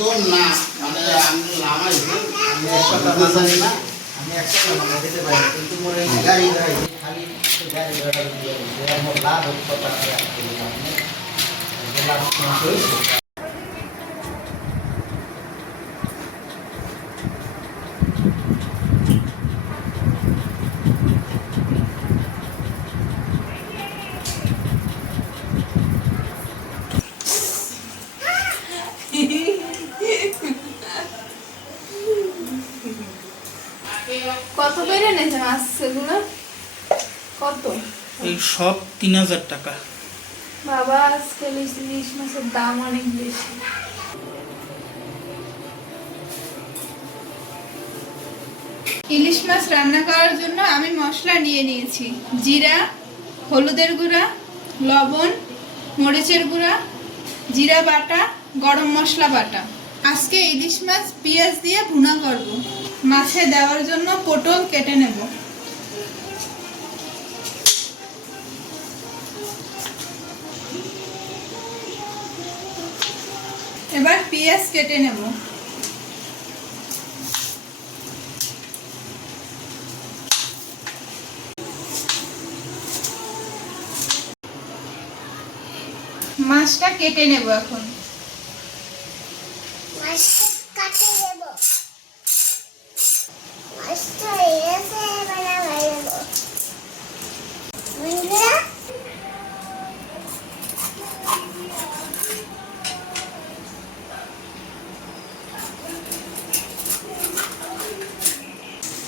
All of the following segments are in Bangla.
একদম না মানে আমি লামাইছি আমি একটা কথা জানি না আমি একটা কথা দিতে পারি কিন্তু মোরে গাড়ি গাড়ি খালি গাড়ি গাড়ি দিয়ে আমার লাভ কথা আছে আপনি লাভ হইছে কত করে এনেছেন মাছ সেগুলো? কত? এই সব 3000 টাকা। বাবা আজকে ইলিশ মাছের দাম অনেক বেশি। ইলিশ মাছ রান্না করার জন্য আমি মশলা নিয়ে নিয়েছি। জিরা, হলুদের গুঁড়া, লবণ, মরিচের গুঁড়া, জিরা বাটা, গরম মশলা বাটা। আজকে ইলিশ মাছ পেঁয়াজ দিয়ে ভুনা করব। মাছে দেওয়ার জন্য পটল কেটে নেব। এবার পেঁয়াজ কেটে নেব। মাছটা কেটে নেব এখন।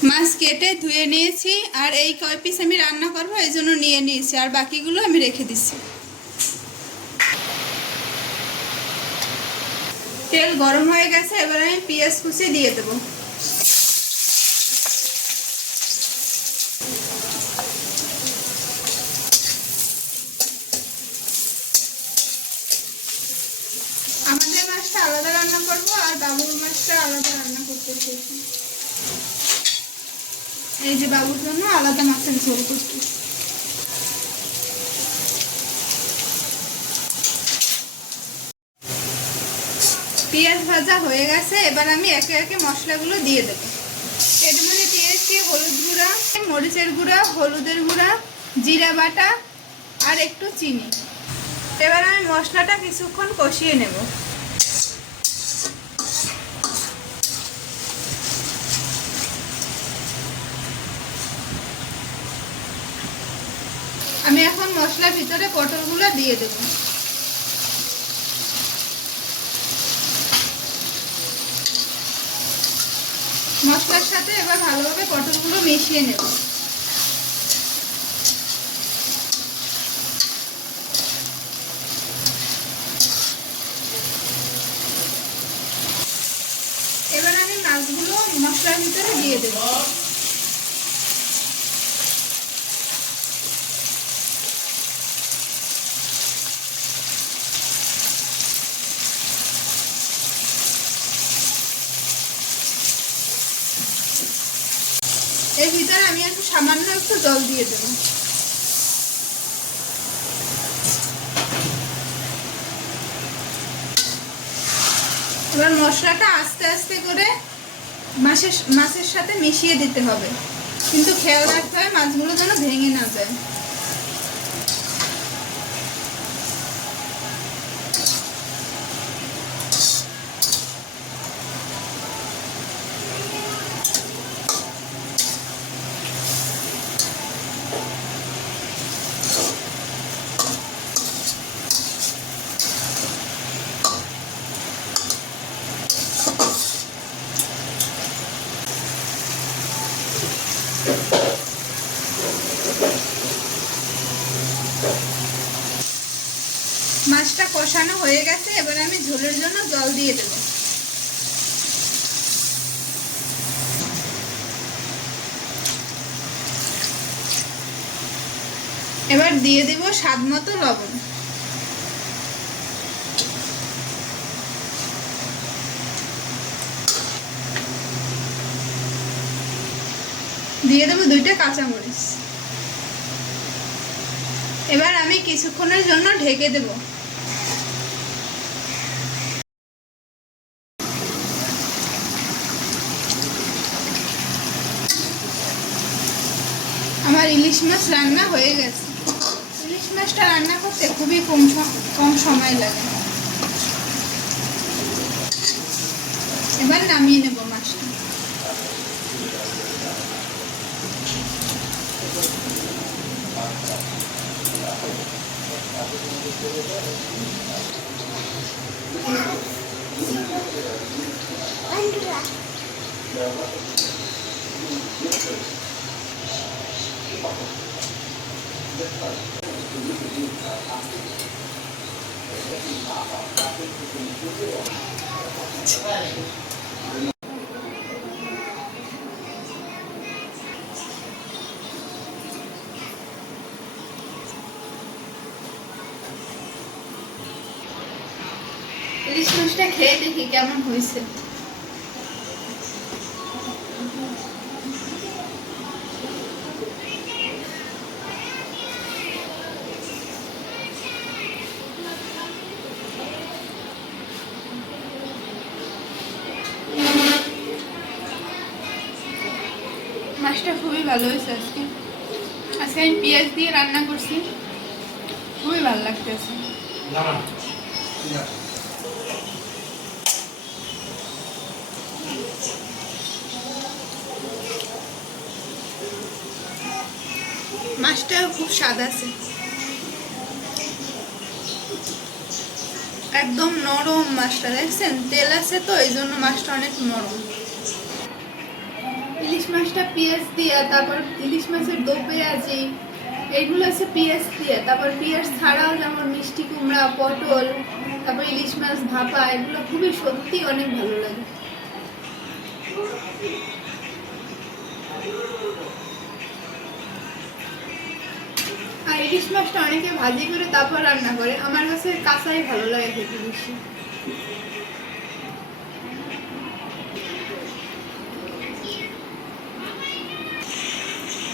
মাছ কেটে ধুয়ে নিয়েছি আর এই কয় পিস আমি রান্না করবো এই জন্য নিয়ে নিয়েছি আর বাকিগুলো আমি রেখে দিচ্ছি। তেল গরম হয়ে গেছে, এবার আমি পেঁয়াজ কুচি দিয়ে দেবো। আমাদের মাছটা আলাদা রান্না করবো আর বাবুর মাছটা আলাদা রান্না করতেছি। এই যে বাবুর জন্য আলাদা মাছের ঝোল করছি। পেঁয়াজ ভাজা হয়ে গেছে, এবার আমি একে একে মশলাগুলো দিয়ে দেবো। এর মধ্যে দিয়েছি হলুদ গুঁড়া, মরিচের গুঁড়া, হলুদের গুঁড়া, জিরা বাটা আর একটু চিনি। এবার আমি মশলাটা কিছুক্ষণ কষিয়ে নেব। আমি এখন মশলার ভিতরে পটলগুলো দিয়ে দেব। মশলার সাথে এবার ভালোভাবে পটলগুলো মিশিয়ে নেব। এবার আমি মাছগুলো মশলার ভিতরে দিয়ে দেব। এর ভিতরে আমি একটু সামান্য একটু জল দিয়ে দেব। এবার মশলাটা আস্তে আস্তে করে মাছের সাথে মিশিয়ে দিতে হবে, কিন্তু খেয়াল রাখতে হবে মাছগুলো যেন ভেঙে না যায়। মাছটা কষানো হয়ে গেছে, এবার আমি ঝোলের জন্য জল দিয়ে দেব। এবার দিয়ে দেব স্বাদ মতো লবণ। দিয়ে দেব 2টা কাঁচামরিচ। এবার আমি কিছুক্ষণের জন্য ঢেকে দেব। মাছ রান্না হয়ে গেছে। ইলিশ মাছটা রান্না করতে খুবই কম সময় লাগে। এবার নামিয়ে নেব মাছটা। ইলিশ মাছটা খেয়ে দেখি কেমন হয়েছে। মাছটা খুবই ভালো হয়েছে। আজকে আমি পেঁয়াজ দিয়ে রান্না করছি, খুবই ভালো লাগতেছে। মাছটা খুব স্বাদ আছে, একদম নরম মাছটা। দেখছেন তেল আছে তো, এই জন্য মাছটা অনেক নরম। ইলিশ মাছটা পেঁয়াজ দিয়ে, তারপর ইলিশ মাছের দো পেঁয়াজি, এগুলো আছে পেঁয়াজ দিয়ে। তারপর পেঁয়াজ ছাড়াও যেমন মিষ্টি কুমড়া, পটল, তারপর ইলিশ মাছ ভাপা, এগুলো খুবই সত্যি অনেক ভালো লাগে। আর ইলিশ মাছটা অনেকে ভাজি করে তারপর রান্না করে, আমার কাছে কাঁচাই ভালো লাগে খেতে বেশি।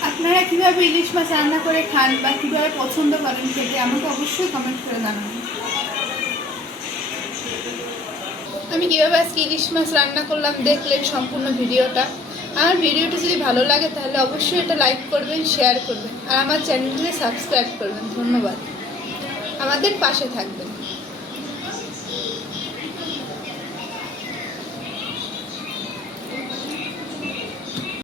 আপনারা কিভাবে ইলিশ মাছ রান্না করে খান বা কিভাবে পছন্দ করেন খেতে, আমাকে অবশ্যই কমেন্ট করে জানাবেন। আমি কিভাবে আজকে ইলিশ মাছ রান্না করলাম দেখলেন সম্পূর্ণ ভিডিওটা। আমার ভিডিওটি যদি ভালো লাগে তাহলে অবশ্যই এটা লাইক করবেন, শেয়ার করবেন, আর আমার চ্যানেলটিকে সাবস্ক্রাইব করবেন। ধন্যবাদ, আমাদের পাশে থাকবেন।